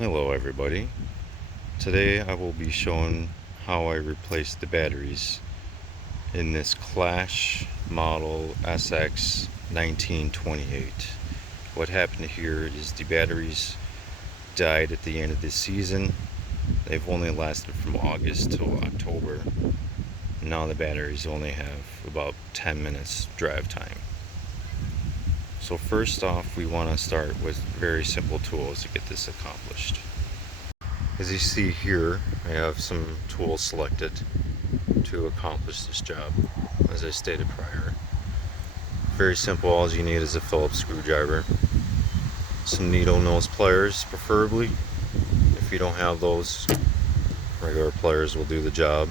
Hello everybody. Today I will be showing how I replaced the batteries in this Clash model SX1928. What happened here is the batteries died at the end of this season. They've only lasted from August till October. Now the batteries only have about 10 minutes drive time. So first off, we want to start with very simple tools to get this accomplished. As you see here, I have some tools selected to accomplish this job, as I stated prior. Very simple, all you need is a Phillips screwdriver, some needle nose pliers preferably. If you don't have those, regular pliers will do the job.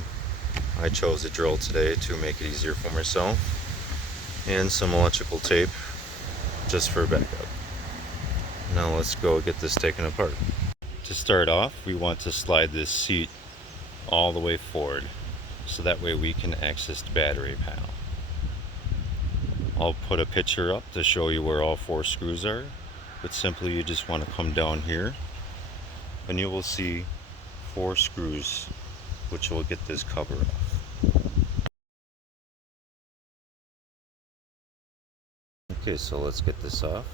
I chose a drill today to make it easier for myself, and some electrical tape just for backup. Now let's go get this taken apart. To start off, we want to slide this seat all the way forward so that way we can access the battery panel. I'll put a picture up to show you where all 4 screws are, but simply you just want to come down here and you will see 4 screws which will get this cover off. Okay, so let's get this off.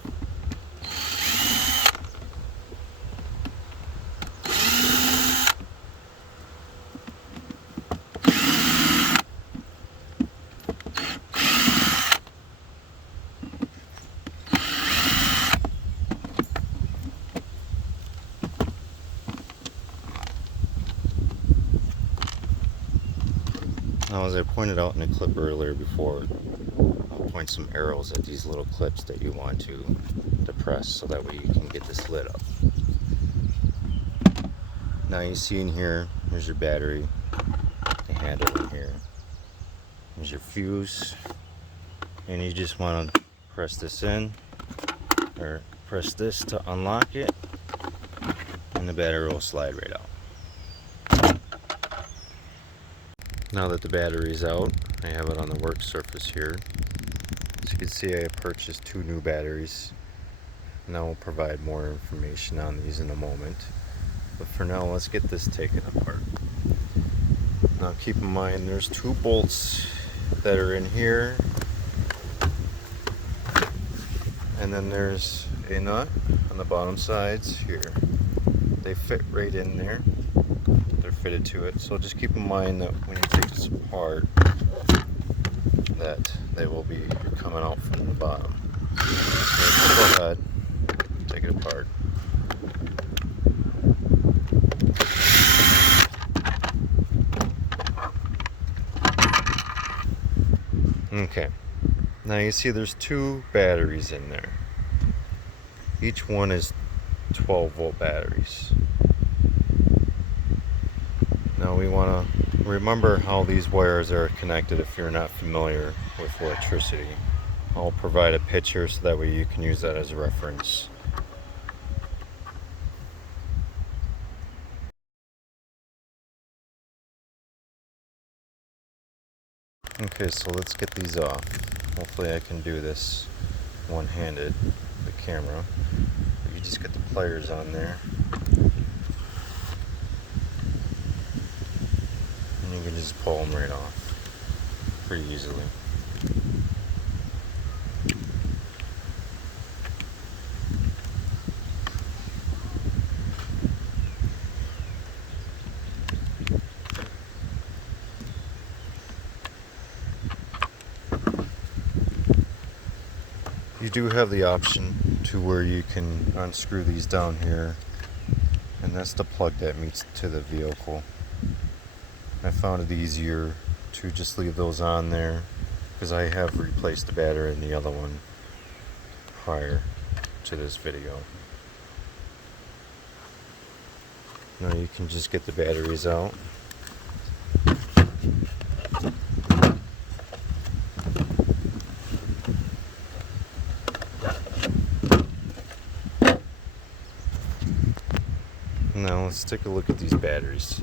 Now, as I pointed out in a clip earlier before, I'll point some arrows at these little clips that you want to depress so that way you can get this lid up. Now you see in here, here's your battery, the handle in here, here's your fuse, and you just want to press this in, or press this to unlock it, and the battery will slide right out. Now that the battery is out, I have it on the work surface here. As you can see, I purchased 2 new batteries, and I will provide more information on these in a moment. But for now, let's get this taken apart. Now keep in mind, there's 2 bolts that are in here, and then there's a nut on the bottom sides here. They fit right in there. They're fitted to it, so just keep in mind that when you take this apart, that they will be coming out from the bottom. So go ahead, take it apart. Okay, now you see there's 2 batteries in there. Each one is 12-volt batteries. Now we want to remember how these wires are connected if you're not familiar with electricity. I'll provide a picture so that way you can use that as a reference. Okay, so let's get these off. Hopefully I can do this one-handed, the camera. You just get the pliers on there, and you can just pull them right off pretty easily. You do have the option to where you can unscrew these down here, and that's the plug that meets to the vehicle. I found it easier to just leave those on there because I have replaced the battery in the other one prior to this video. Now you can just get the batteries out. Now let's take a look at these batteries.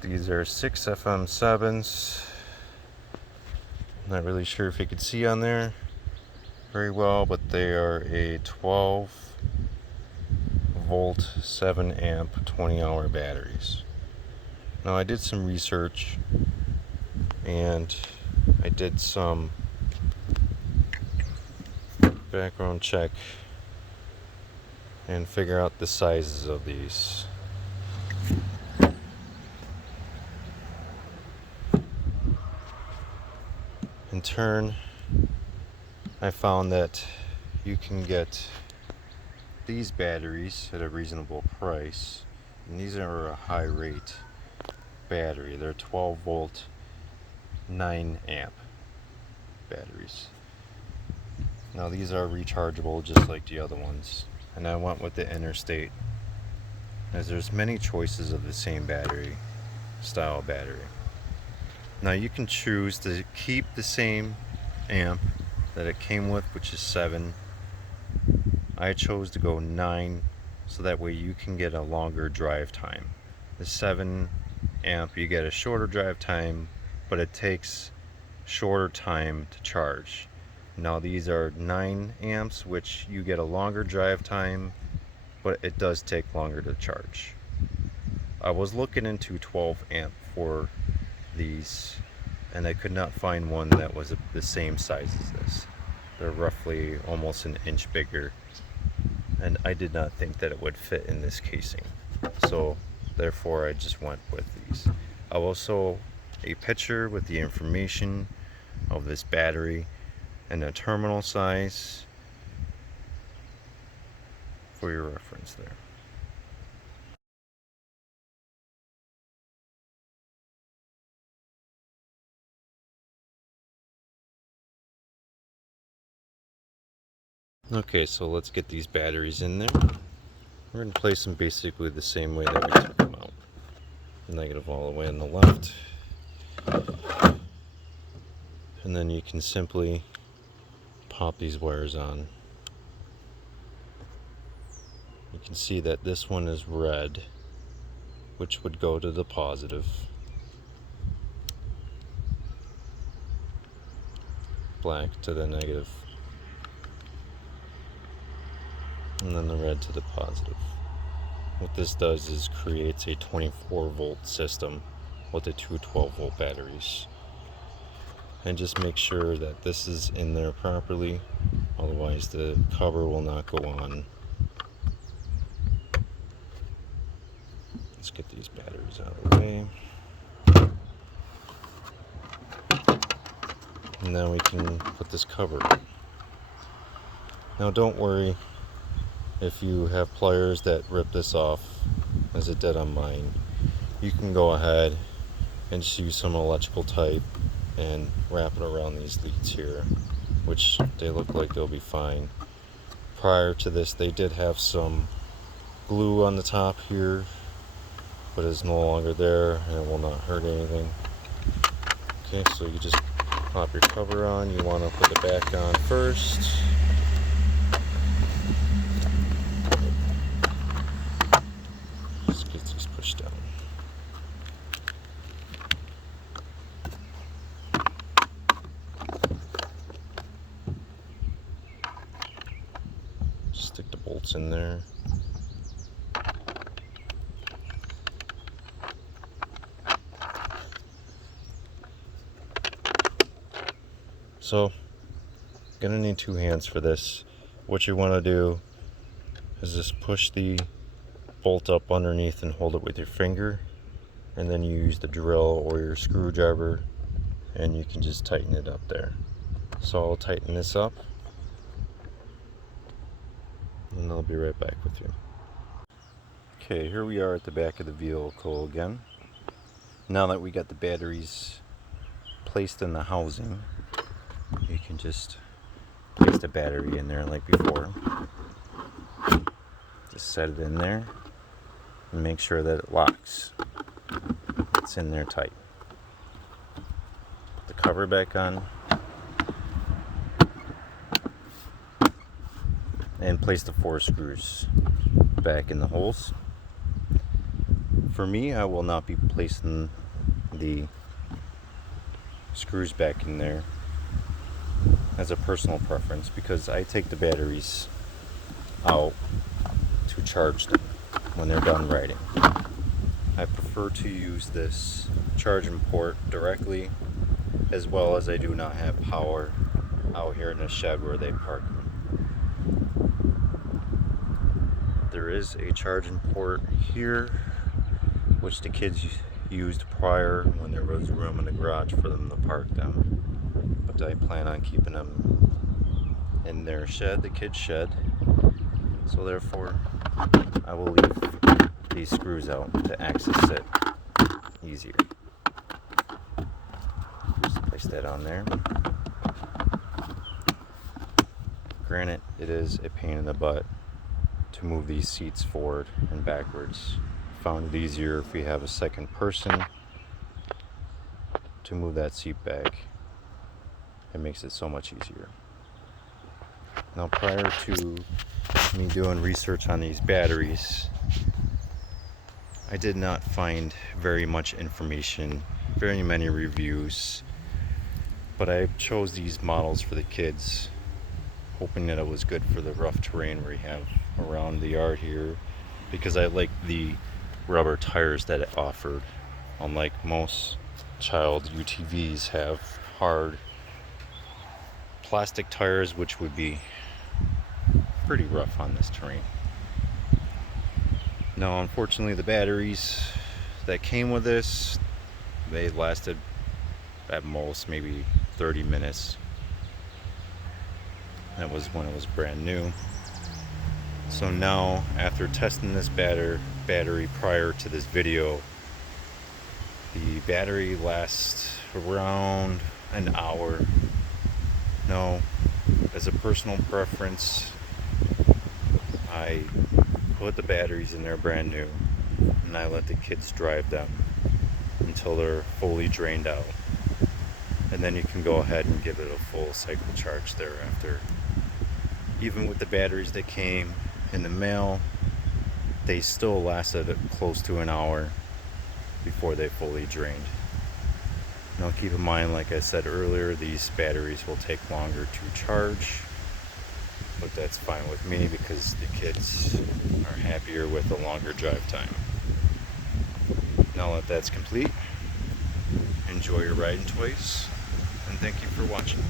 These are 6 FM7s. Not really sure if you could see on there. very well, but they are a 12 volt 7 amp 20-hour batteries. Now I did some research and I did some background check and figure out the sizes of these. In turn, I found that you can get these batteries at a reasonable price, and these are a high rate battery. They're 12 volt 9 amp batteries. Now these are rechargeable just like the other ones, and I went with the Interstate as there's many choices of the same battery style battery. Now you can choose to keep the same amp that it came with, which is 7. I chose to go 9 so that way you can get a longer drive time. The 7 amp you get a shorter drive time, but it takes shorter time to charge. Now these are 9 amps, which you get a longer drive time, but it does take longer to charge. I was looking into 12 amp for these, and I could not find one that was the same size as this. They're roughly almost an inch bigger, and I did not think that it would fit in this casing, so therefore I just went with these. I will show a picture with the information of this battery and the terminal size for your reference there. Okay, so let's get these batteries in there. We're going to place them basically the same way that we took them out. Negative all the way on the left. And then you can simply pop these wires on. You can see that this one is red, which would go to the positive. Black to the negative. And then the red to the positive. What this does is creates a 24 volt system with the two 12 volt batteries. And just make sure that this is in there properly, otherwise the cover will not go on. Let's get these batteries out of the way. And then we can put this cover on. Now don't worry if you have pliers that rip this off, as it did on mine. You can go ahead and just use some electrical tape and wrap it around these leads here, which they look like they'll be fine. Prior to this, they did have some glue on the top here, but it's no longer there and it will not hurt anything. Okay, so you just pop your cover on. You want to put the back on first. Just get these pushed down. Stick the bolts in there. So, gonna need 2 hands for this. What you want to do is just push the bolt up underneath and hold it with your finger, and then you use the drill or your screwdriver and you can just tighten it up there. So I'll tighten this up and I'll be right back with you. Okay, here we are at the back of the vehicle again. Now that we got the batteries placed in the housing, you can just place the battery in there like before. Just set it in there and make sure that it locks. It's in there tight. Put the cover back on and place the 4 screws back in the holes. For me, I will not be placing the screws back in there as a personal preference because I take the batteries out to charge them when they're done writing. I prefer to use this charging port directly, as well as I do not have power out here in the shed where they park. There is a charging port here, which the kids used prior when there was room in the garage for them to park them. But I plan on keeping them in their shed, the kids' shed. So therefore, I will leave these screws out to access it easier. Just place that on there. Granted, it is a pain in the butt to move these seats forward and backwards. Found it easier if we have a second person to move that seat back. It makes it so much easier. Now, prior to me doing research on these batteries, I did not find very much information, very many reviews, but I chose these models for the kids, hoping that it was good for the rough terrain we have around the yard here, because I like the rubber tires that it offered, unlike most child UTVs have hard plastic tires, which would be pretty rough on this terrain. Now, unfortunately, the batteries that came with this, they lasted at most maybe 30 minutes. That was when it was brand new. So now, after testing this battery prior to this video, the battery lasts around an hour. No, as a personal preference, I put the batteries in there brand new and I let the kids drive them until they're fully drained out, and then you can go ahead and give it a full cycle charge thereafter. Even with the batteries that came in the mail, they still lasted close to an hour before they fully drained. Now keep in mind, like I said earlier, these batteries will take longer to charge, but that's fine with me because the kids are happier with a longer drive time. Now that that's complete, enjoy your riding toys, and thank you for watching.